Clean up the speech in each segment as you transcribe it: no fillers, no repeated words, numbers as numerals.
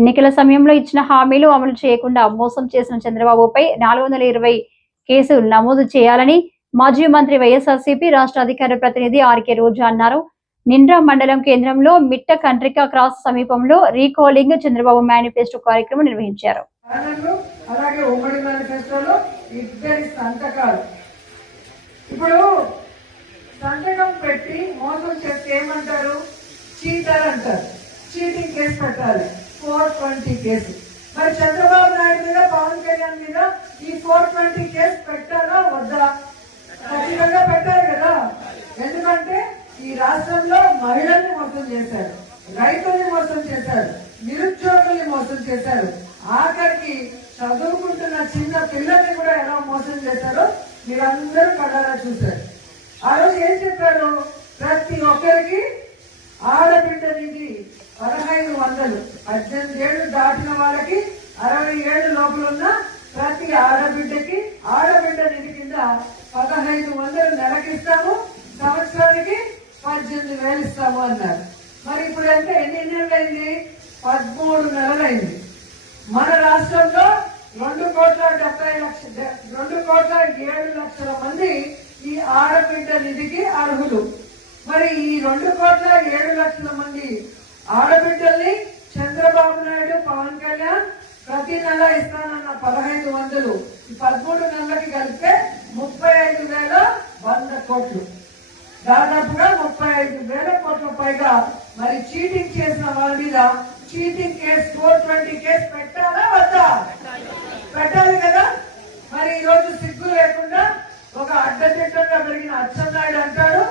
ఎన్నికల సమయంలో ఇచ్చిన హామీలు అమలు చేయకుండా మోసం చేసిన చంద్రబాబుపై 420 కేసులు నమోదు చేయాలని మాజీ మంత్రి వైఎస్ఆర్సీపీ రాష్ట్ర అధికార ప్రతినిధి ఆర్కే రోజా అన్నారు. నిండ్ర మండలం కేంద్రంలో మిట్ట కంట్రికా క్రాస్ సమీపంలో రీకాలింగ్ చంద్రబాబు మేనిఫెస్టో కార్యక్రమం నిర్వహించారు. సంతకం పెట్టి మోసం చేస్తే ఏమంటారు? చీటర్ అంటారు. చీటింగ్ కేసు పెట్టాలి, 420 కేసు. మరి చంద్రబాబు నాయుడు మీద, పవన్ కళ్యాణ్ మీద ఈ 420 కేసు పెట్టాలా వద్దా? ఖచ్చితంగా పెట్టారు కదా. ఎందుకంటే ఈ రాష్ట్రంలో మహిళల్ని మోసం చేశారు, రైతుల్ని మోసం చేశారు, నిరుద్యోగుల్ని మోసం చేశారు, ఆఖరికి చదువుకుంటున్న చిన్న పిల్లల్ని కూడా ఎలా మోసం చేశారో మీరందరూ కళ్ళారా చూశారు. ఆ రోజు ఏం చెప్పారు? ప్రతి ఒక్కరికి ఆడబిడ్డ నిధి 1500, 18 ఏళ్ళు దాటిన వాళ్ళకి 60 ఏళ్ళు లోపల ఉన్న ప్రతి ఆడబిడ్డకి ఆడబిడ్డ నిధి కింద 1500 నెలకిస్తాము, సంవత్సరానికి 18,000 ఇస్తాము అన్నారు. మరి ఇప్పుడు అంటే ఎన్ని నెలలు అయింది? 13 నెలలు అయింది. మన రాష్ట్రంలో 2,70,00,000 మంది ఈ ఆడబిడ్డ నిధికి అర్హులు. మరి ఈ 2,07,00,000 మంది ఆడబిడ్డల్ని చంద్రబాబు నాయుడు, పవన్ కళ్యాణ్ ప్రతి నెల ఇస్తానన్న 1500 ఈ 13 నెలలకి కలిపితే 35,100 కోట్లు, దాదాపుగా 35,000 కోట్ల పైగా మరి చీటింగ్ చేసిన వాళ్ళ మీద చీటింగ్ కేసు 420 కేసు పెట్టాలా వద్దా? పెట్టాలి కదా. మరి ఈ రోజు సిగ్గు లేకుండా ఒక అడ్డదిడ్డంగా పెరిగిన అచ్చెన్నాయుడు అంటాడు,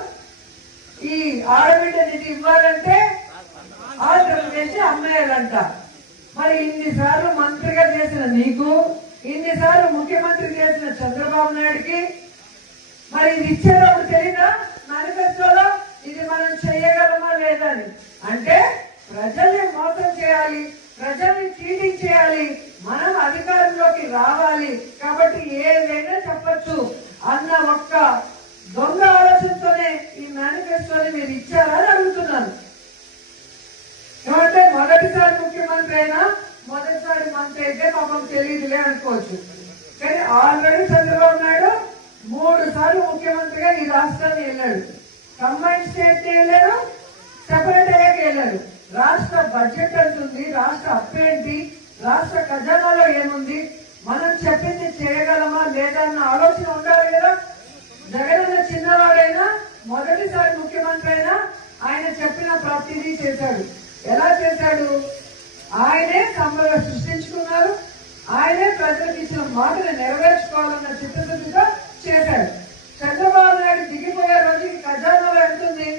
ఈ ఆడబిడ్డ నిధి ఇవ్వాలంటే ఆంధ్రప్రదేశ్ అమ్మేయాలంట. మరి ఇన్నిసార్లు మంత్రిగా చేసిన నీకు, ఇన్నిసార్లు ముఖ్యమంత్రి చేసిన చంద్రబాబు నాయుడికి మరి ఇది ఇచ్చేటప్పుడు తెలీదా మేనిఫెస్టోలో ఇది మనం చేయగలమా లేదని? అంటే ప్రజల్ని మోసం చేయాలి, ప్రజల్ని చీటింగ్ చేయాలి, మనం అధికారంలోకి రావాలి కాబట్టి ఏదైనా చెప్పచ్చు అన్న ఒక్క దొంగ ఆలోచనతోనే ఈ మేనిఫెస్టోని మీరు ఇచ్చారని అడుగుతున్నాను. ఏమంటే మొదటిసారి ముఖ్యమంత్రి అయినా, మొదటిసారి మంత్రి అయితే పాపం తెలియదులే అనుకోవచ్చు. కానీ ఆల్రెడీ చంద్రబాబు నాయుడు 3 సార్లు ముఖ్యమంత్రిగా ఈ రాష్ట్రాన్ని వెళ్ళాడు. కంబైన్ స్టేట్ వెళ్ళాడు, సెపరేట్ అయ్యాక వెళ్ళాడు. రాష్ట్ర బడ్జెట్ అంటుంది, రాష్ట్ర అప్పు ఏంటి, రాష్ట్ర ఖజానాలో ఏముంది, మనం చెప్పింది చేయగలమా లేదా అన్న ఆలోచన ఉండాలి కదా. జగనన్న చిన్నవాడైనా, మొదటిసారి ముఖ్యమంత్రి అయినా ఆయన చెప్పిన ప్రతిదీ చేశాడు. ఎలా చేశాడు? ఆయనే సంపద సృష్టించుకున్నారు, ఆయనే ప్రజలకు ఇచ్చిన మాటను నెరవేర్చుకోవాలన్న చిత్తశుద్ధితో చేశాడు. చంద్రబాబు నాయుడు దిగిపోయే రోజుకి ఖజానాలో ఎంతుంది?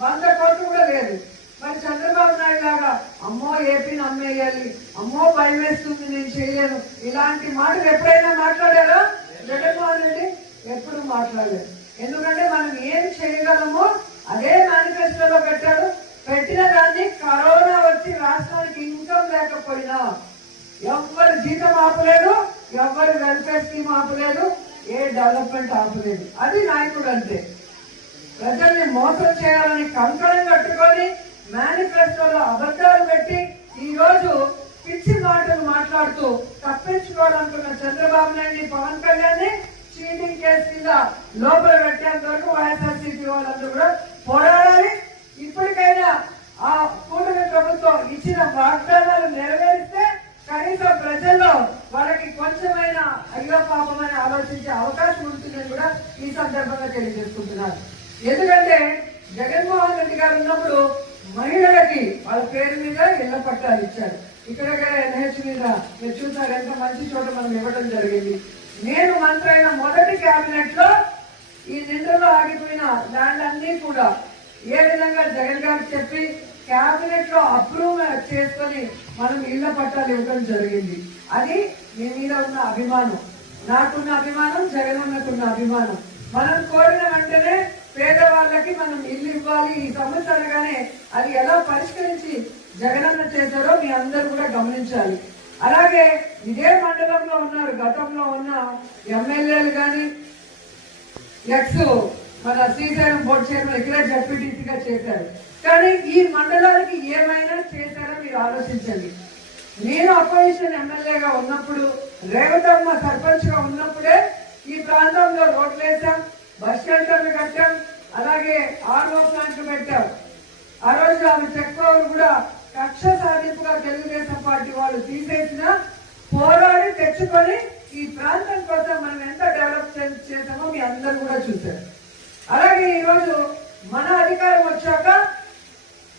100 కోట్లు కూడా లేదు. మరి చంద్రబాబు నాయుడు లాగా అమ్మో ఏపీని అమ్మేయాలి, అమ్మో భయం వేస్తుంది, నేను చేయలేను, ఇలాంటి మాటలు ఎప్పుడైనా మాట్లాడారా? జగన్మోహన్ రెడ్డి ఎప్పుడు మాట్లాడలేదు. ఎందుకంటే మనం ఏం చేయగలమో అదే మేనిఫెస్టోలో పెట్టాడు. పెట్టిన దాన్ని కరోనా వచ్చి రాష్ట్రానికి ఇన్కమ్ లేకపోయినా ఎవ్వరు జీతం ఆపలేదు, ఎవ్వరు వెల్ఫేర్ స్కీమ్ ఆపలేదు, ఏ డెవలప్మెంట్ ఆపలేదు. అది నాయకుడు అంటే. ప్రజల్ని మోసం చేయాలని కంకణం కట్టుకొని మేనిఫెస్టోలో అబద్ధాలు పెట్టి ఈ రోజు పిచ్చి మాటలు మాట్లాడుతూ తప్పించుకోవాలనుకున్న చంద్రబాబు నాయుడిని, పవన్ కళ్యాణ్ ని చీటింగ్ కేసు కింద లోపల పెట్టేంత వరకు వైఎస్ఆర్సీపీ వాళ్ళందరూ కూడా పోరాడాలి. ఇప్పటికైనా ఆ కూటమి ప్రభుత్వం ఇచ్చిన వాగ్దానాలు నెరవేరిస్తే కనీసం ప్రజల్లో వాళ్ళకి కొంచెమైనా అయ్యో పాపమని ఆలోచించే అవకాశం ఉంటుందని కూడా ఈ సందర్భంగా తెలియజేసుకుంటున్నారు. ఎందుకంటే జగన్మోహన్ రెడ్డి గారు ఉన్నప్పుడు మహిళలకి వాళ్ళ పేరు మీద ఇళ్ల పట్టాలు ఇచ్చారు. ఇక్కడ ఎన్హెచ్ మీద మీరు చూసారు, ఎంత మంచి చోట మనం ఇవ్వడం జరిగింది. నేను మంత్రి అయిన మొదటి క్యాబినెట్ లో ఈ నిండులో ఆగిపోయిన ల్యాండ్ అన్ని కూడా ఏ విధంగా జగన్ గారు చెప్పి క్యాబినెట్ లో అప్రూవ్ చేసుకొని మనం ఇళ్ల పట్టాలు ఇవ్వడం జరిగింది. అది మీ మీద ఉన్న అభిమానం, నాకున్న అభిమానం, జగన్ అన్నకున్న అభిమానం. మనం కోరిన వెంటనే పేదవాళ్ళకి మనం ఇల్లు ఇవ్వాలి. ఈ సమస్య అనగానే అది ఎలా పరిష్కరించి జగనన్న చేశారో మీ అందరూ కూడా గమనించాలి. అలాగే ఇదే మండలంలో ఉన్నారు, గతంలో ఉన్న ఎమ్మెల్యేలు కానీ, ఎక్స్ మన శ్రీశైలం బోర్డు చైర్మన్ ఇక్కడే జడ్పీటీసీగా చేశారు. కానీ ఈ మండలానికి ఏమైనా చేశారో మీరు ఆలోచించండి. నేను అపోజిషన్ ఎమ్మెల్యేగా ఉన్నప్పుడు, రేవతమ్మ సర్పంచ్ గా ఉన్నప్పుడే ఈ ప్రాంతంలో రోడ్లు వేసాం, బస్ షెల్టర్లు కట్టాం, అలాగే ఆర్ఓ ప్లాంట్లు పెట్టాం. ఆ రోజు ఆమె చెక్కోలు కూడా కక్ష సాధింపుగా తెలుగుదేశం పార్టీ వాళ్ళు తీసేసిన పోరాడి తెచ్చుకొని ఈ ప్రాంతం కోసం మనం ఎంత డెవలప్ చేసామో మీ అందరూ కూడా చూశారు. అలాగే ఈరోజు మన అధికారం వచ్చాక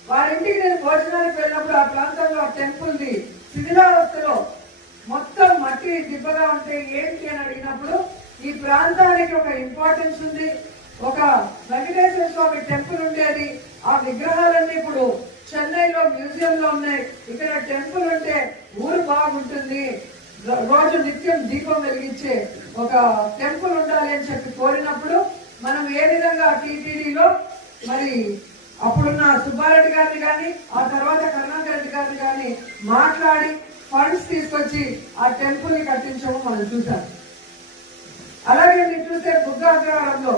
వారింటికి నేను భోజనానికి వెళ్ళినప్పుడు ఆ ప్రాంతంలో టెంపుల్ది శిథిలావస్థలో మొత్తం మట్టి దిబ్బగా ఉంటే ఏంటి అని అడిగినప్పుడు ఈ ప్రాంతానికి ఒక ఇంపార్టెన్స్ ఉంది, ఒక వెంకటేశ్వర స్వామి టెంపుల్ ఉండేది, ఆ విగ్రహాలన్నీ ఇప్పుడు చెన్నైలో మ్యూజియం లో ఉన్నాయి, ఇక్కడ టెంపుల్ ఉంటే ఊరు బాగుంటుంది, రోజు నిత్యం దీపం వెలిగించే ఒక టెంపుల్ ఉండాలి అని చెప్పి కోరినప్పుడు మనం ఏ విధంగా టీటీడీలో మరి అప్పుడున్న సుబ్బారెడ్డి గారిని కానీ ఆ తర్వాత కరుణాకర్ రెడ్డి గారిని కానీ మాట్లాడి ఫండ్స్ తీసుకొచ్చి ఆ టెంపుల్ ని కట్టించడం మనం చూసాం. అలాగే మీరు చూస్తే బుగ్గ అగ్రహారంలో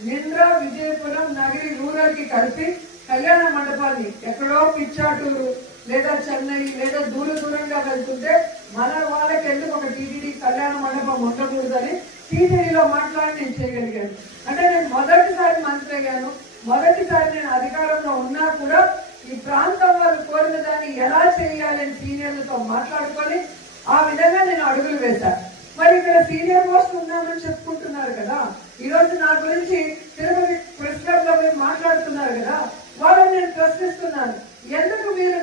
నింద్ర విజయపురం నగరి రూరల్ కి కలిపి కళ్యాణ మండపాన్ని ఎక్కడో పిచ్చాటూరు లేదా చెన్నై లేదా దూరంగా వెళ్తుంటే మన వాళ్ళకి ఎందుకు ఒక టీటీడీ కళ్యాణ మండపం ఉండకూడదని టీటీడీలో మాట్లాడి నేను చేయగలిగాను. అంటే నేను మొదటిసారి మంత్రి అయ్యాను, మొదటిసారి నేను అధికారంలో ఉన్నా కూడా ఈ ప్రాంతం వాళ్ళు కోరిన దాన్ని ఎలా చేయాలి అని సీనియర్లతో మాట్లాడుకొని ఆ విధంగా నేను అడుగులు వేశాను. మరి ఇక్కడ సీనియర్ మోస్ట్ ఉన్నామని చెప్పుకుంటున్నారు కదా, ఈ రోజు నా గురించి తిరుపతి ప్రెస్ క్లబ్ లో మీరు మాట్లాడుతున్నారు కదా, వాళ్ళని నేను ప్రశ్నిస్తున్నాను, ఎందుకు మీరు